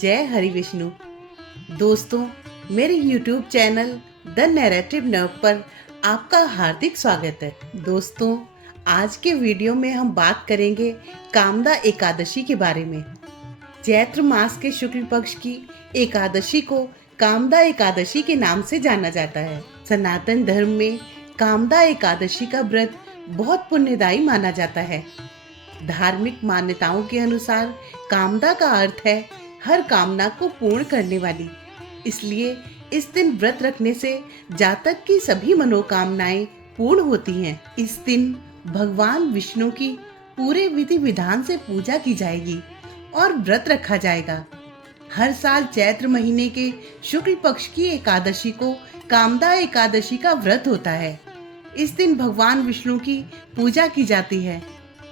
जय हरि विष्णु। दोस्तों, मेरे YouTube channel the narrative nerve पर आपका हार्दिक स्वागत है। दोस्तों, आज के वीडियो में हम बात करेंगे कामदा एकादशी के बारे में। चैत्र मास के शुक्ल पक्ष की एकादशी को कामदा एकादशी के नाम से जाना जाता है। सनातन धर्म में कामदा एकादशी का व्रत बहुत पुण्यदायी माना जाता है। धार्मिक मान्यताओं के अनुसार कामदा का अर्थ है हर कामना को पूर्ण करने वाली। इसलिए इस दिन व्रत रखने से जातक की सभी मनोकामनाएं पूर्ण होती हैं। इस दिन भगवान विष्णु की पूरे विधि विधान से पूजा की जाएगी और व्रत रखा जाएगा। हर साल चैत्र महीने के शुक्ल पक्ष की एकादशी को कामदा एकादशी का व्रत होता है। इस दिन भगवान विष्णु की पूजा की जाती है।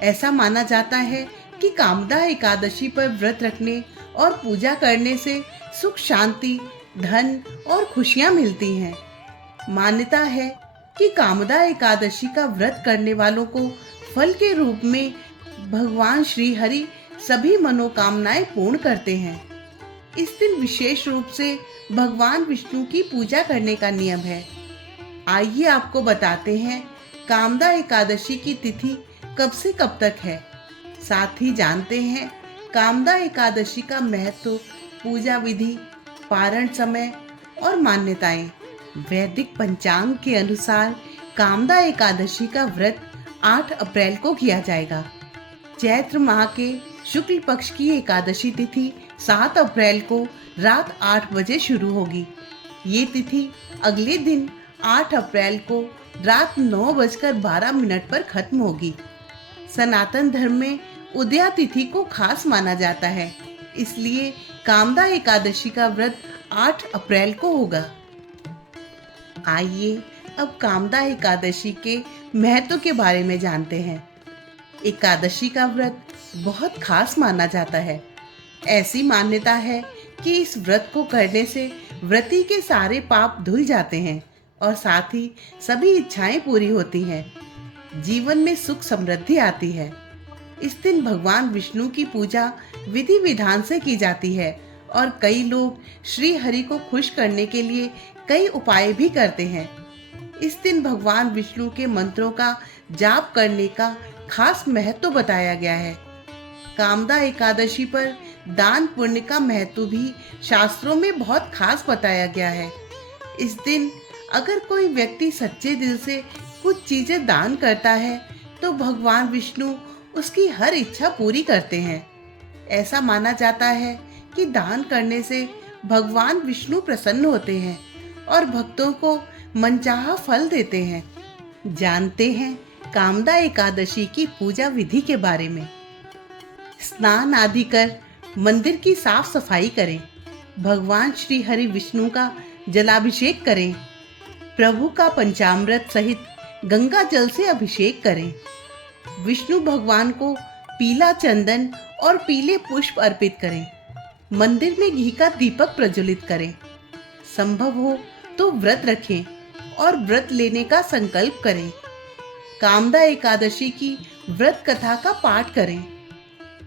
ऐसा माना जाता है कि कामदा एकादशी पर व्रत रखने और पूजा करने से सुख शांति, धन और खुशियां मिलती हैं। मान्यता है कि कामदा एकादशी का व्रत करने वालों को फल के रूप में भगवान श्री हरि सभी मनोकामनाएं पूर्ण करते हैं। इस दिन विशेष रूप से भगवान विष्णु की पूजा करने का नियम है। आइए आपको बताते हैं कामदा एकादशी की तिथि कब से कब तक है। साथ ही जानते हैं कामदा एकादशी का महत्व, पूजा विधि, पारण समय और मान्यताएं। वैदिक पंचांग के अनुसार कामदा एकादशी का व्रत 8 अप्रैल को किया जाएगा। चैत्र माह के शुक्ल पक्ष की एकादशी तिथि 7 अप्रैल को रात 8 बजे शुरू होगी। ये तिथि अगले दिन 8 अप्रैल को रात 9:12 पर खत्म होगी। सनातन धर्म में उदया तिथि को खास माना जाता है, इसलिए कामदा एकादशी का व्रत 8 अप्रैल को होगा। आइए अब कामदा एकादशी के महत्व के बारे में जानते हैं। एकादशी का व्रत बहुत खास माना जाता है। ऐसी मान्यता है कि इस व्रत को करने से व्रती के सारे पाप धुल जाते हैं और साथ ही सभी इच्छाएं पूरी होती हैं। जीवन में सुख समृद्धि आती है। इस दिन भगवान विष्णु की पूजा विधि विधान से की जाती है और कई लोग श्री हरि को खुश करने के लिए कई उपाय भी करते हैं। इस दिन भगवान विष्णु के मंत्रों का जाप करने का खास महत्व बताया गया है। कामदा एकादशी पर दान पुण्य का महत्व भी शास्त्रों में बहुत खास बताया गया है। इस दिन अगर कोई व्यक्ति सच्चे दिल से कुछ चीजें दान करता है तो भगवान विष्णु उसकी हर इच्छा पूरी करते हैं। ऐसा माना जाता है कि दान करने से भगवान विष्णु प्रसन्न होते हैं और भक्तों को मनचाहा फल देते हैं। जानते हैं कामदा एकादशी की पूजा विधि के बारे में। स्नान आदि कर मंदिर की साफ सफाई करें। भगवान श्री हरि विष्णु का जलाभिषेक करें। प्रभु का पंचामृत सहित गंगा जल से अभिषेक करें। विष्णु भगवान को पीला चंदन और पीले पुष्प अर्पित करें। मंदिर में घी का दीपक प्रज्वलित करें। संभव हो तो व्रत रखें और व्रत लेने का संकल्प करें। कामदा एकादशी की व्रत कथा का पाठ करें।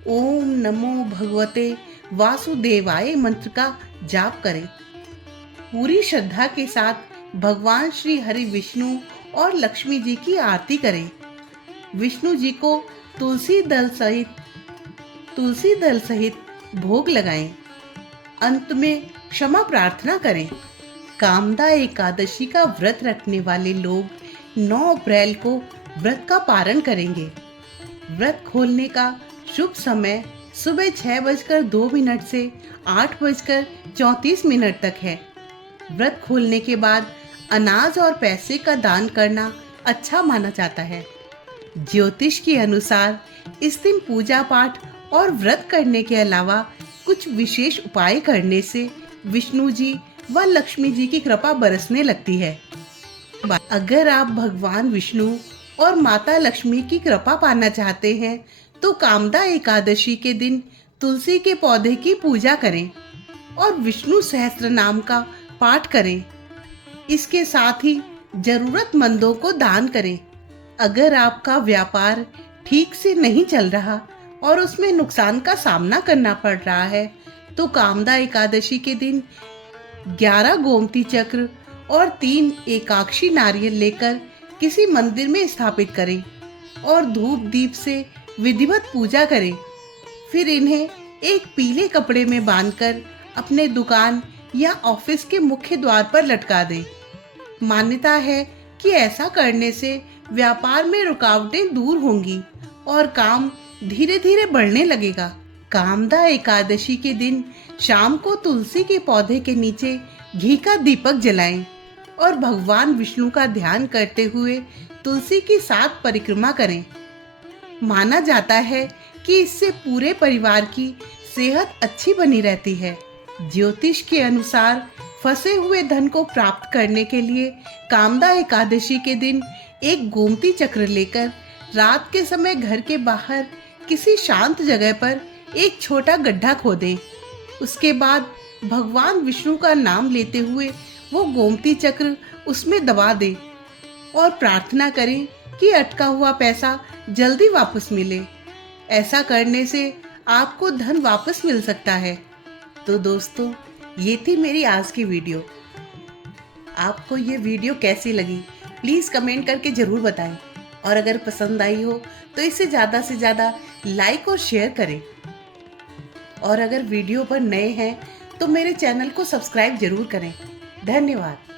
ओम नमो भगवते वासुदेवाय मंत्र का जाप करें। पूरी श्रद्धा के साथ भगवान श्री हरि विष्णु और लक्ष्मी जी की आरती करें। विष्णु जी को तुलसी दल सहित भोग लगाएं। अंत में क्षमा प्रार्थना करें। कामदा एकादशी का व्रत रखने वाले लोग 9 अप्रैल को व्रत का पारण करेंगे। व्रत खोलने का शुभ समय सुबह 6:02 से 8:34 तक है। व्रत खोलने के बाद अनाज और पैसे का दान करना अच्छा माना जाता है। ज्योतिष के अनुसार इस दिन पूजा पाठ और व्रत करने के अलावा कुछ विशेष उपाय करने से विष्णु जी व लक्ष्मी जी की कृपा बरसने लगती है। अगर आप भगवान विष्णु और माता लक्ष्मी की कृपा पाना चाहते हैं तो कामदा एकादशी के दिन तुलसी के पौधे की पूजा करें और विष्णु सहस्त्र नाम का पाठ करें। इसके साथ ही जरूरतमंदों को दान करें। अगर आपका व्यापार ठीक से नहीं चल रहा और उसमें नुकसान का सामना करना पड़ रहा है तो कामदा एकादशी के दिन 11 गोमती चक्र और 3 एकाक्षी नारियल लेकर किसी मंदिर में स्थापित करें और धूप दीप से विधिवत पूजा करें। फिर इन्हें एक पीले कपड़े में बांधकर अपने दुकान या ऑफिस के मुख्य द्वार पर लटका दें। मान्यता है कि ऐसा करने से व्यापार में रुकावटें दूर होंगी और काम धीरे धीरे बढ़ने लगेगा। कामदा एकादशी के दिन शाम को तुलसी के पौधे के नीचे घी का दीपक जलाएं और भगवान विष्णु का ध्यान करते हुए तुलसी की 7 परिक्रमा करें। माना जाता है कि इससे पूरे परिवार की सेहत अच्छी बनी रहती है। ज्योतिष के अनुसार फंसे हुए धन को प्राप्त करने के लिए कामदा एकादशी के दिन एक गोमती चक्र लेकर रात के समय घर के बाहर किसी शांत जगह पर एक छोटा गड्ढा खोदें। उसके बाद भगवान विष्णु का नाम लेते हुए वो गोमती चक्र उसमें दबा दें और प्रार्थना करें कि अटका हुआ पैसा जल्दी वापस मिले। ऐसा करने से आपको धन वापस मिल सकता है। तो दोस्तों, ये थी मेरी आज की वीडियो। आपको ये वीडियो कैसी लगी प्लीज़ कमेंट करके ज़रूर बताएं और अगर पसंद आई हो तो इसे ज़्यादा से ज़्यादा लाइक और शेयर करें। और अगर वीडियो पर नए हैं तो मेरे चैनल को सब्सक्राइब ज़रूर करें। धन्यवाद।